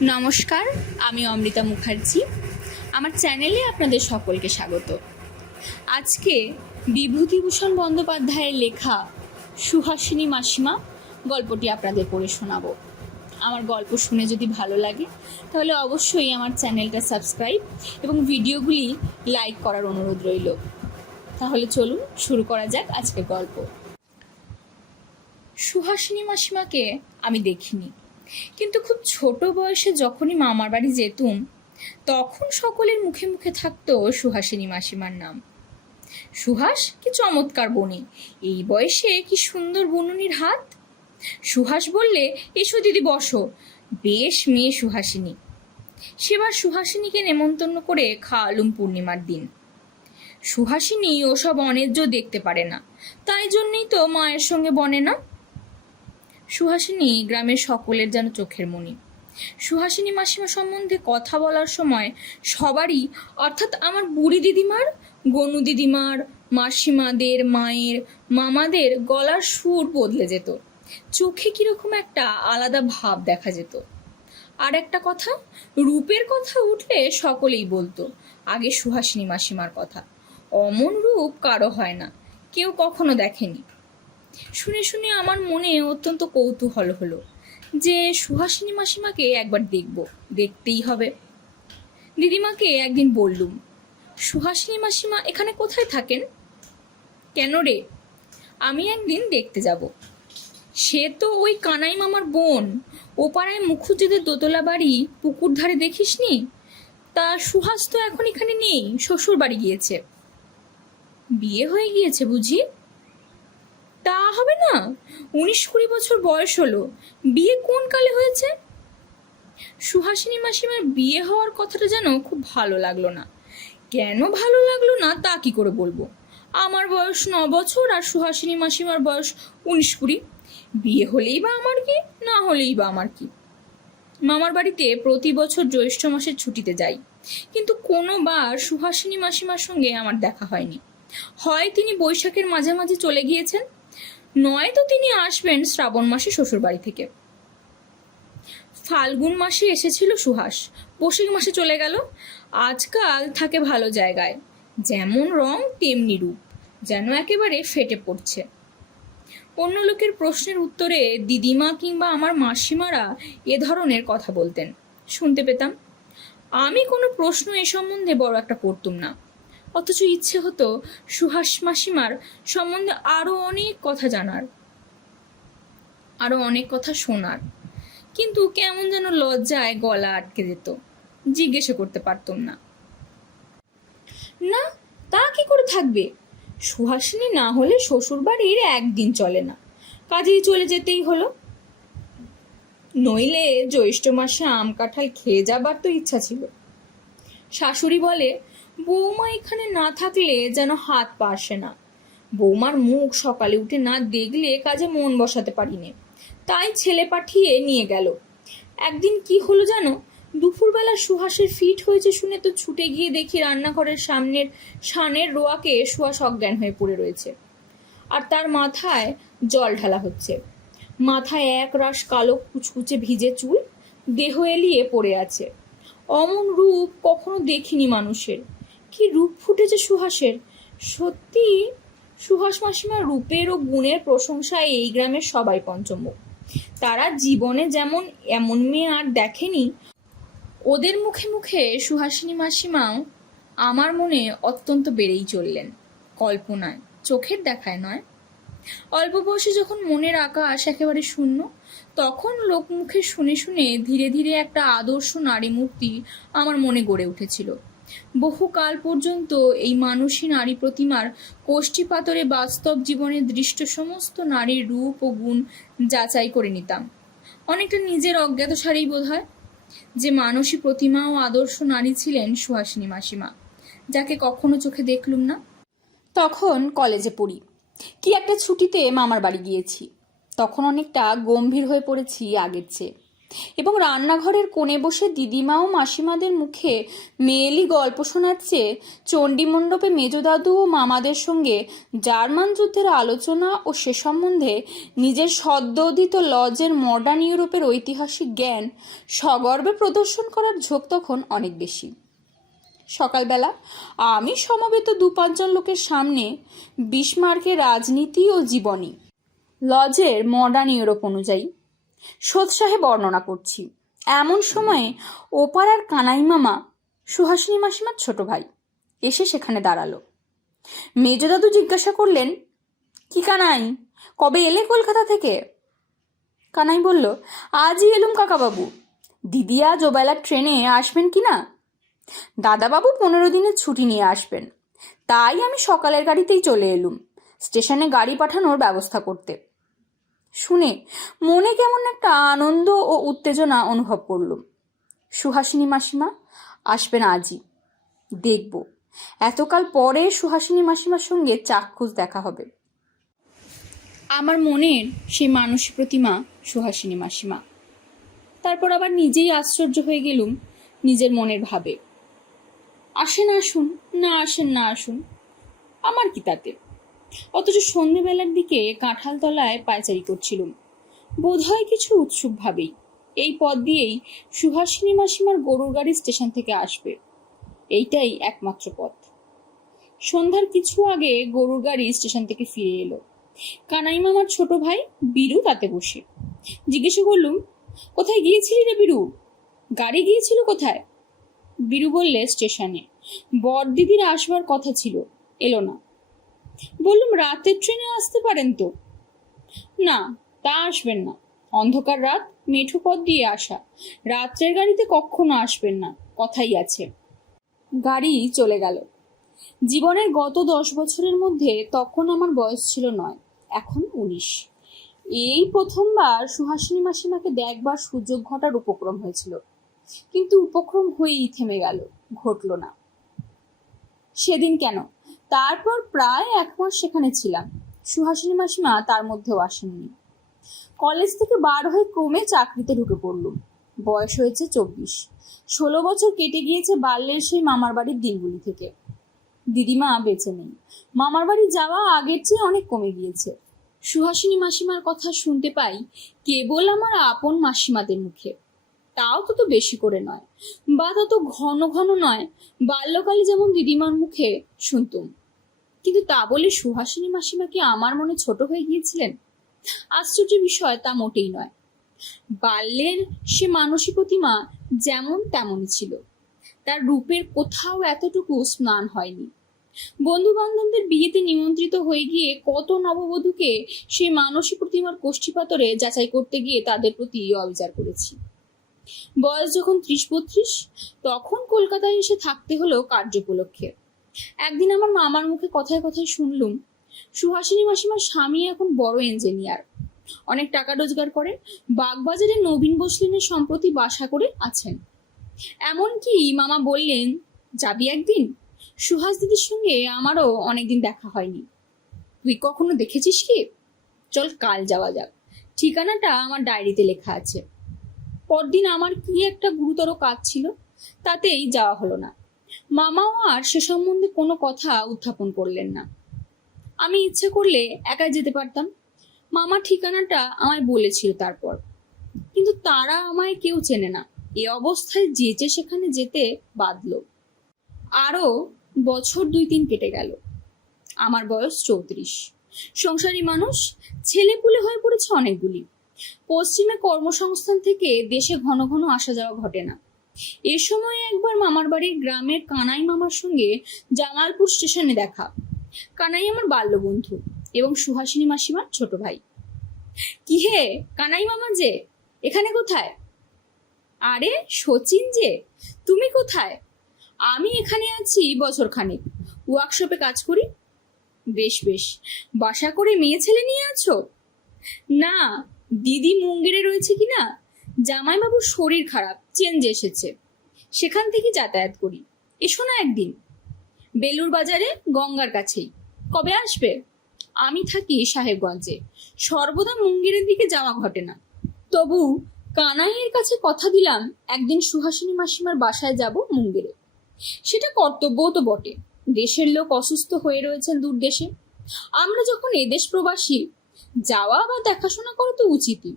নমস্কার, আমি অমৃতা মুখার্জি। আমার চ্যানেলে আপনাদের সকলকে স্বাগত। আজকে বিভূতিভূষণ বন্দ্যোপাধ্যায়ের লেখা সুহাসিনী মাসিমা গল্পটি আপনাদের পড়ে শোনাবো। আমার গল্প শুনে যদি ভালো লাগে, তাহলে অবশ্যই আমার চ্যানেলটা সাবস্ক্রাইব এবং ভিডিওগুলি লাইক করার অনুরোধ রইল। তাহলে চলুন শুরু করা যাক আজকের গল্প। সুহাসিনী মাসিমাকে আমি দেখিনি। কিন্তু খুব ছোট বয়সে যখনই মামার বাড়ি যেতুম, তখন সকলের মুখে মুখে থাকতো সুহাসিনী মাসিমার নাম। সুহাস কি চমৎকার বনি, এই বয়সে কি সুন্দর বনুনির হাত? সুহাস বললে, এসো দিদি, বসো। বেশ মেয়ে সুহাসিনী। সেবার সুহাসিনীকে নেমন্তন্ন করে খাওয়ালুম পূর্ণিমার দিন। সুহাসিনী ওসব অনেজ্য দেখতে পারে না, তাই জন্যই তো মায়ের সঙ্গে বনে না। সুহাসিনী গ্রামের সকলের যেন চোখের মণি সুহাসিনী মাসিমা সম্বন্ধে কথা বলার সময় সবারই, অর্থাৎ আমার বুড়ি দিদিমার, গনু দিদিমার, মাসিমাদের, মায়ের, মামাদের গলার সুর বদলে যেত। চোখে কীরকম একটা আলাদা ভাব দেখা যেত। আর একটা কথা, রূপের কথা উঠলে সকলেই বলতো, আগে সুহাসিনী মাসিমার কথা। অমন রূপ কারও হয় না, কেউ কখনো দেখেনি। শুনে শুনে আমার মনে অত্যন্ত কৌতূহল হলো যে সুহাসিনী মাসিমাকে একবার দেখব, দেখতেই হবে। দিদিমাকে একদিন বললুম, সুহাসিনী মাসিমা এখানে কোথায় থাকেন? কেন রে? আমি একদিন দেখতে যাব। সে তো ওই কানাই মামার বোন। ও পাড়ায় মুখুজ্জিদের দোতলা বাড়ি পুকুর ধারে দেখিসনি? তা সুহাস তো এখন এখানে নেই শ্বশুর বাড়ি গিয়েছে। বিয়ে হয়ে গিয়েছে বুঝি? তা হবে না? উনিশ কুড়ি বছর বয়স হলো। বিয়ে কোন কালে হয়েছে? সুহাসিনী মাসিমার বিয়ে হওয়ার কথাটা যেন খুব ভালো লাগল না। কেন ভালো লাগল না তা কি করে বলব? আমার বয়স ন বছর আর সুহাসিনী মাসিমার বয়স উনিশ কুড়ি। বিয়ে হলেই বা আমার কি, না হলেই বা আমার কি? মামার বাড়িতে প্রতি বছর জ্যৈষ্ঠ মাসের ছুটিতে যাই। কিন্তু কোনোবার সুহাসিনী মাসিমার সঙ্গে আমার দেখা হয়নি। হয় তিনি বৈশাখের মাঝামাঝি চলে গিয়েছেন নয় তো তিনি আসবেন শ্রাবণ মাসে শ্বশুর বাড়ি থেকে। ফাল্গুন মাসে এসেছিল সুহাস। বৈশাখ মাসে চলে গেল। আজকাল থাকে ভালো জায়গায়। যেমন রং, তেমনি রূপ। যেন একেবারে ফেটে পড়ছে। অন্য লোকের প্রশ্নের উত্তরে দিদিমা কিংবা আমার মাসিমারা এ ধরনের কথা বলতেন। শুনতে পেতাম। আমি কোনো প্রশ্ন এ সম্বন্ধে বড় একটা করতুম না। অথচ ইচ্ছে হতো সুহাস মাসিমার সম্বন্ধে আরও অনেক কথা জানার, আরও অনেক কথা শোনার। কিন্তু কেমন যেন লজ্জায় গলা আটকে যেত, জিজ্ঞেস করতে পারতুম না। না, তা কি করে থাকবে? সুহাসিনী না হলে শ্বশুর বাড়ির একদিন চলে না, কাজেই চলে যেতেই হলো। নইলে জ্যৈষ্ঠ মাসে আম কাঁঠাল খেয়ে যাবার তো ইচ্ছা ছিল। শাশুড়ি বলে বৌমা এখানে না থাকলে যেন হাত পা আসে না। বৌমার মুখ সকালে উঠে না দেখলে কাজে মন বসাতে পারিনি। তাই ছেলে পাঠিয়ে নিয়ে গেল। একদিন কি হলো জানো? দুপুরবেলা সুহাসের ফিট হয়েছে শুনে তো ছুটে গিয়ে দেখি রান্নাঘরের সামনের সানের রোয়াকে সুহাস অজ্ঞান হয়ে পড়ে রয়েছে। আর তার মাথায় জল ঢালা হচ্ছে। মাথায় এক রাশ কালো কুচকুচে ভিজে চুল, দেহ এলিয়ে পড়ে আছে। অমন রূপ কখনো দেখিনি মানুষের। কি রূপ ফুটেছে সুহাসের? সত্যি, সুহাস মাসিমার রূপের ও গুণের প্রশংসায় এই গ্রামের সবাই পঞ্চমুখ। তারা জীবনে যেমন এমন মেয়ে আর দেখেনি, ওদের মুখে মুখে সুহাসিনী মাসিমাও আমার মনে অত্যন্ত বেড়েই চললেন, কল্পনায়, চোখের দেখায় নয়। অল্প বয়সে যখন মনের আকাশ একেবারে শূন্য, তখন লোকমুখে শুনে শুনে ধীরে ধীরে একটা আদর্শ নারী মূর্তি আমার মনে গড়ে উঠেছিল। বহুকাল পর্যন্ত এই মানুষী নারী প্রতিমার কোষ্ঠী পাতরে বাস্তব জীবনে দৃষ্ট সমস্ত নারীর রূপ ও গুণ যাচাই করে নিতাম। অনেকটা নিজের অজ্ঞাত সারেই বোধ হয় যে মানসী প্রতিমা ও আদর্শ নারী ছিলেন সুহাসিনী মাসিমা, যাকে কখনো চোখে দেখলুম না। তখন কলেজে পড়ি। কি একটা ছুটিতে মামার বাড়ি গিয়েছি। তখন অনেকটা গম্ভীর হয়ে পড়েছি আগের চেয়ে। এবং রান্নাঘরের কোণে বসে দিদিমা ও মাসিমাদের মুখে মেয়েলি গল্প শোনার চেয়ে চণ্ডীমণ্ডপে মেজদাদু ও মামাদের সঙ্গে। জার্মান যুদ্ধের আলোচনা ও সে সম্বন্ধে নিজের সদ্যোদিত লজের মডার্ন ইউরোপের ঐতিহাসিক জ্ঞান সগর্বে প্রদর্শন করার ঝোঁক তখন অনেক বেশি। সকালবেলা আমি সমবেত দু পাঁচজন লোকের সামনে বিসমার্কের রাজনীতি ও জীবনী। লজের মডার্ন ইউরোপ অনুযায়ী সোৎসাহে বর্ণনা করছি। এমন সময়ে ওপাড়ার কানাই মামা, সুহাসিনী মাসিমার ছোট ভাই, এসে সেখানে দাঁড়াল। মেজদাদু জিজ্ঞাসা করলেন, কি কানাই, কবে এলে কলকাতা থেকে? কানাই বলল, আজই এলুম কাকাবাবু। দিদি আজ ওবেলার ট্রেনে আসবেন কি না? দাদাবাবু পনেরো দিনের ছুটি নিয়ে আসবেন। তাই আমি সকালের গাড়িতেই চলে এলুম। স্টেশনে গাড়ি পাঠানোর ব্যবস্থা করতে। শুনে মনে কেমন একটা আনন্দ ও উত্তেজনা অনুভব করলুম সুহাসিনী মাসিমা আসবেন আজই দেখব। এতকাল পরে সুহাসিনী মাসিমার সঙ্গে চাক্ষুষ দেখা হবে। আমার মনের সেই মানসী প্রতিমা সুহাসিনী মাসিমা। তারপর আবার নিজেই আশ্চর্য হয়ে গেলুম নিজের মনের ভাবে। আসেন আসুন, না আসেন না আসুন, আমার কি তাতে? অথচ সন্ধেবেলার দিকে কাঁঠাল তলায় পায়চারি করছিলুম। বোধহয় কিছু উৎসুক ভাবেই। এই পথ দিয়েই সুহাসিনী মাসিমার গরুর গাড়ি স্টেশন থেকে আসবে। এইটাই একমাত্র পথ। সন্ধ্যার কিছু আগে গরুর গাড়ি স্টেশন থেকে ফিরে এলো। কানাই মামার ছোট ভাই বীরু তাতে বসে। জিজ্ঞেস করলুম, কোথায় গিয়েছিলি রে বীরু? গাড়ি গিয়েছিল কোথায়? বীরু বললে, স্টেশনে। বড়দিদির আসবার কথা ছিল। এলো না। বললুম রাতের ট্রেনে আসতে পারেন তো? না, তা আসবেন না। অন্ধকার রাত, মেঠো পথ দিয়ে আসা। রাত্রের গাড়িতে কখনো আসবেন না, কথাই আছে। গাড়ি চলে গেল। জীবনের গত দশ বছরের মধ্যে তখন আমার বয়স ছিল নয়, এখন উনিশ। এই প্রথমবার সুহাসিনী মাসিমাকে দেখবার সুযোগ ঘটার উপক্রম হয়েছিল। কিন্তু উপক্রম হয়েই থেমে গেল, ঘটল না। সেদিন কেন? তারপর প্রায় এক মাস সেখানে ছিলাম। সুহাসিনী মাসিমা তার মধ্যেও আসেননি। কলেজ থেকে বার হয়ে ক্রমে চাকরিতে ঢুকে পড়লুম। বয়স হয়েছে চব্বিশ। ষোলো বছর কেটে গিয়েছে বাল্যের সেই মামার বাড়ির দিনগুলি থেকে। দিদিমা বেঁচে নেই। মামার বাড়ি যাওয়া আগের চেয়ে অনেক কমে গিয়েছে। সুহাসিনী মাসিমার কথা শুনতে পাই কেবল আমার আপন মাসিমাদের মুখে। তাও তত বেশি করে নয়। বা তত ঘন ঘন নয়। বাল্যকালে যেমন দিদিমার মুখে শুনতুম। কিন্তু তা বলে সুহাসিনী মাসিমা কি আমার মনে ছোট হয়ে গিয়েছিলেন? আশ্চর্য বিষয় তা মোটেই নয়। বাল্যের সে মানসী প্রতিমা যেমন তেমনই ছিল। তার রূপের কোথাও এতটুকু স্নান হয়নি। বন্ধু বান্ধবদের বিয়েতে নিমন্ত্রিত হয়ে গিয়ে কত নববধূকে সেই মানসী প্রতিমার কোষ্ঠীপাতরে যাচাই করতে গিয়ে তাদের প্রতি অবিচার করেছি। বয়স যখন ত্রিশ বত্রিশ, তখন কলকাতায় এসে থাকতে হলো কার্যোপলক্ষে একদিন আমার মামার মুখে কথায় কথায় শুনলুম, সুহাসিনী মাসিমার স্বামী এখন বড় ইঞ্জিনিয়ার অনেক টাকা রোজগার করে, বাগবাজারে নবীন বসলিনের সম্প্রতি বাসা করে আছেন। এমনকি মামা বললেন, যাবি একদিন? সুহাস দিদির সঙ্গে আমারও অনেকদিন দেখা হয়নি। তুই কখনো দেখেছিস কি? চল কাল যাওয়া যাক। ঠিকানাটা আমার ডায়েরিতে লেখা আছে। পরদিন আমার কি একটা গুরুতর কাজ ছিল, তাতেই যাওয়া হলো না। মামাও আর সে সম্বন্ধে কোনো কথা উত্থাপন করলেন না। আমি ইচ্ছে করলে একাই যেতে পারতাম। মামা ঠিকানাটা আমায় বলেছিল তারপর। কিন্তু তারা আমায় কেউ চেনে না। এ অবস্থায় যেচে সেখানে যেতে বাদলো আরও বছর দুই তিন কেটে গেল। আমার বয়স চৌত্রিশ। সংসারী মানুষ, ছেলেপুলে হয়ে পড়েছে অনেকগুলি। পশ্চিমে কর্মসংস্থান থেকে দেশে ঘন ঘন আসা যাওয়া ঘটে না। এ সময় একবার মামার বাড়ির গ্রামের কানাই মামার সঙ্গে জামালপুর স্টেশনে দেখা। কানাই আমার বাল্য বন্ধু এবং সুহাসিনী মাসিমার ছোট ভাই। কি হে, কানাই মামা যে, এখানে কোথায়? আরে সচিন যে, তুমি কোথায়? আমি এখানে আছি বছর খানেক ওয়ার্কশপে কাজ করি। বেশ বেশ, বাসা করে মেয়ে ছেলে নিয়ে আছো? না দিদি মুঙ্গেরে রয়েছে কি না জামাইবাবুর শরীর খারাপ চেঞ্জ এসেছে। সেখান থেকে যাতায়াত করি। এসো না একদিন। বেলুর বাজারে, গঙ্গার কাছেই। কবে আসবে? আমি থাকি সাহেবগঞ্জে। সর্বদা মুঙ্গেরের দিকে যাওয়া ঘটে না। তবু কানাইয়ের কাছে কথা দিলাম, একদিন সুহাসিনী মাসিমার বাসায় যাব মুঙ্গেরে। সেটা কর্তব্যও তো বটে। দেশের লোক অসুস্থ হয়ে রয়েছেন দূর দেশে। আমরা যখন এদেশ প্রবাসী যাওয়া বা দেখাশোনা করা তো উচিতই।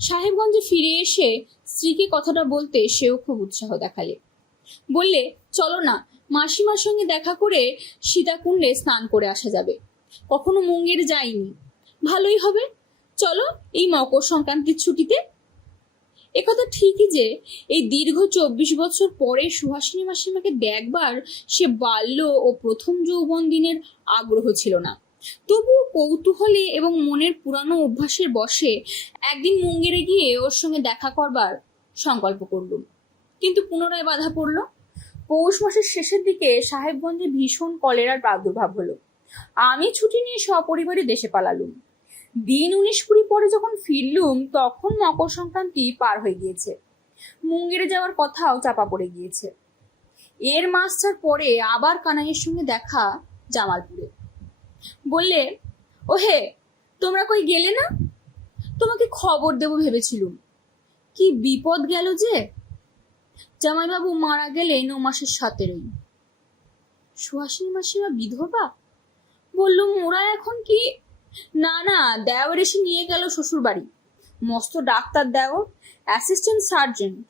সাহেবগঞ্জে ফিরে এসে স্ত্রীকে কথাটা বলতে সেও খুব উৎসাহ দেখালে। বললে, চলো না, মাসিমার সঙ্গে দেখা করে সীতাকুণ্ডে স্নান করে আসা যাবে। কখনো মুঙ্গের যাইনি। ভালোই হবে। চলো এই মকর সংক্রান্তির ছুটিতে। একথা ঠিকই যে এই দীর্ঘ চব্বিশ বছর পরে সুহাসিনী মাসিমাকে দেখবার সে বাল্য ও প্রথম যৌবন দিনের আগ্রহ ছিল না। তবু কৌতূহলে এবং মনের পুরানো অভ্যাসের বসে একদিন মুঙ্গেরে গিয়ে ওর সঙ্গে দেখা করবার সংকল্প করলুম। কিন্তু পুনরায় বাধা পড়ল। পৌষ মাসের শেষের দিকে সাহেবগঞ্জে ভীষণ কলেরার প্রাদুর্ভাব হলো। আমি ছুটি নিয়ে সপরিবারে দেশে পালালুম। দিন উনিশ কুড়ি পরে যখন ফিরলুম, তখন মকর সংক্রান্তি পার হয়ে গিয়েছে। মুঙ্গেরে যাওয়ার কথাও চাপা পড়ে গিয়েছে। এর মাস চার পরে আবার কানাইয়ের সঙ্গে দেখা জামালপুরে। বললে ও হে তোমরা কই গেলে না? তোমাকে খবর দেবো, ভেবেছিলুম। কি বিপদ গেল যে? জামাইবাবু মারা গেলে ও মাসের সতেরোই। সুহাসিনী মাসিমা বিধবা? বললুম, ওরা এখন কি? না না, দেওর এসে নিয়ে গেল শ্বশুর বাড়ি মস্ত ডাক্তার দেওর, অ্যাসিস্ট্যান্ট সার্জন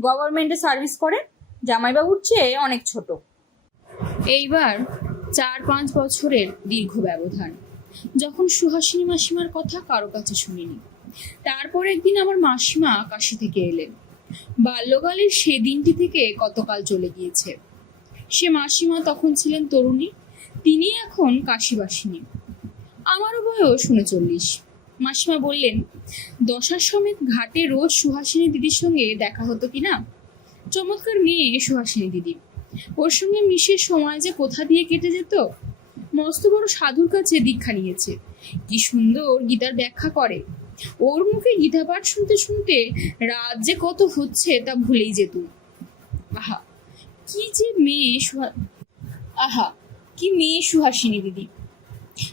গভর্নমেন্টে সার্ভিস করে, জামাইবাবুর চেয়ে অনেক ছোট। এইবার চার পাঁচ বছরের দীর্ঘ ব্যবধান। যখন সুহাসিনী মাসিমার কথা কারও কাছে শুনিনি, তারপর একদিন আমার মাসিমা কাশি থেকে এলেন। বাল্যকালের সে দিনটি থেকে কতকাল চলে গিয়েছে। সে মাসিমা তখন ছিলেন তরুণী, তিনি এখন কাশিবাসিনী। আমারও বয়স উনচল্লিশ। মাসিমা বললেন, দশার সমেত ঘাটে রোজ সুহাসিনী দিদির সঙ্গে দেখা হতো কি না? চমৎকার মেয়ে সুহাসিনী দিদি। ওর সঙ্গে মিশে সময় যে কোথা দিয়ে কেটে যেত, মস্ত বড় সাধুর কাছে দীক্ষা নিয়েছে। কি সুন্দর গীতার ব্যাখ্যা করে। ওর মুখে গীতা পাঠ শুনতে শুনতে রাত যে কত হচ্ছে তা ভুলেই যেত। আহা, কি যে মেয়ে আহা, কি মেয়ে সুহাসিনী দিদি।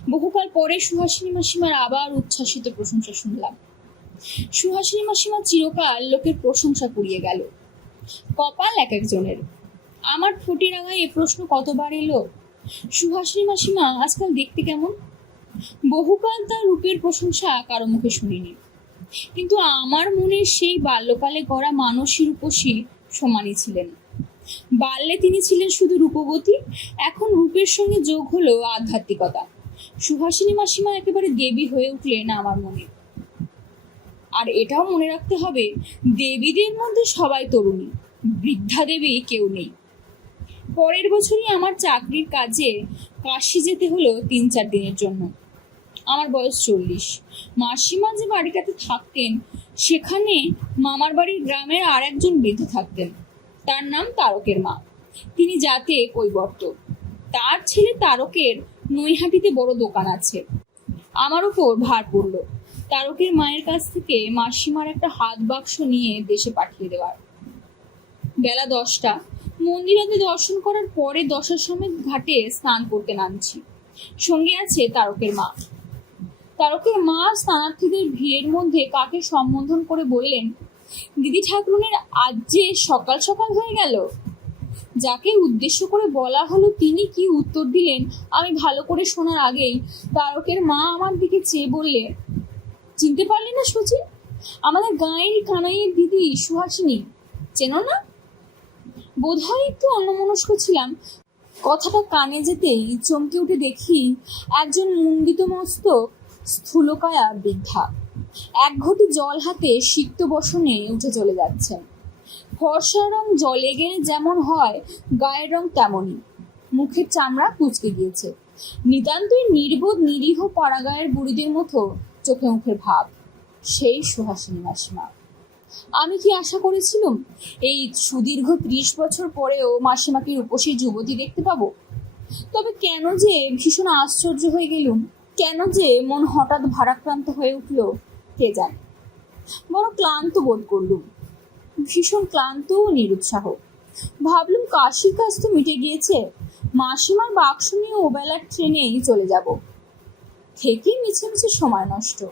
বহুকাল পরে সুহাসিনী মাসিমার আবার উচ্ছ্বাসিত প্রশংসা শুনলাম। সুহাসিনী মাসিমা চিরকাল লোকের প্রশংসা কুড়িয়ে গেল। কপাল এক একজনের। আমার ফুটি রাঙায় এ প্রশ্ন কতবার এলো? সুহাসিনী মাসিমা, আজকাল দেখতে কেমন? বহুকাল তার রূপের প্রশংসা কারও মুখে শুনিনি। কিন্তু আমার মনে সেই বাল্যকালে গড়া মানসী রূপসী সমানই ছিলেন। বাল্যে তিনি ছিলেন শুধু রূপবতী, এখন রূপের সঙ্গে যোগ হলো আধ্যাত্মিকতা। সুহাসিনী মাসিমা একেবারে দেবী হয়ে উঠলেন আমার মনে। আর এটাও মনে রাখতে হবে, দেবীদের মধ্যে সবাই তরুণী, বৃদ্ধা দেবী কেউ নেই। পরের বছরই আমার চাকরির কাজে কাশি যেতে হলো তিন চার দিনের জন্য। আমার বয়স চল্লিশ। মাসিমা যে বাড়িটাতে থাকতেন, সেখানে মামার বাড়ির গ্রামের আর একজন বৃদ্ধ থাকতেন। তার নাম তারকের মা। তিনি যাতে কৈবর্ত। তার ছেলে তারকের নৈহাটিতে বড় দোকান আছে। আমার উপর ভার পড়ল। তারকের মায়ের কাছ থেকে মাসিমার একটা হাত বাক্স নিয়ে দেশে পাঠিয়ে দেওয়ার। বেলা দশটা। মন্দিরাতে দর্শন করার পরে দশার সমেত ঘাটে স্নান করতে নামছি। সঙ্গে আছে তারকের মা। তারকের মা স্নানার্থীদের ভিড়ের মধ্যে কাকে সম্বোধন করে বললেন, দিদি ঠাকুরনের আজ যে সকাল সকাল হয়ে গেল, যাকে উদ্দেশ্য করে বলা হলো তিনি কি উত্তর দিলেন, আমি ভালো করে শোনার আগেই তারকের মা আমার দিকে চেয়ে বললে, চিনতে পারলি না সুচি আমাদের গাঁয়ের কানাইয়ের দিদি সুহাসিনী, চেনো না? বোধহয় একটু অন্যমনস্ক ছিলাম। কথাটা কানে যেতেই চমকে উঠে দেখি একজন মুন্ডিত মস্তক স্থূলকায়া বৃদ্ধা। এক ঘটি জল হাতে সিক্ত বসনে উঠে চলে যাচ্ছেন ফর্সা রং জলে গেলে যেমন হয়, গায়ের রং তেমনই। মুখের চামড়া কুচকে গিয়েছে। নিতান্তই নির্বোধ, নিরীহ পাড়াগায়ের বুড়িদের মতো চোখে মুখের ভাব। সেই সুহাসিনী মাসিমা। আমি কি আশা করেছিলাম এই সুদীর্ঘ ত্রিশ বছর পরেও মাসিমাকে রূপসী যুবতী দেখতে পাবো? তবে কেন যে ভীষণ আশ্চর্য হয়ে গেলুম। কেন যে মন হঠাৎ ভারাক্রান্ত হয়ে উঠল কে জানে। বড় ক্লান্ত বোধ করলুম। ভীষণ ক্লান্ত ও নিরুৎসাহ। ভাবলুম কাশির কাজ তো মিটে গিয়েছে। মাসিমার বাক্স নিয়ে ওবেলার ট্রেনেই চলে যাব। থেকে মিছে মিছে সময় নষ্ট।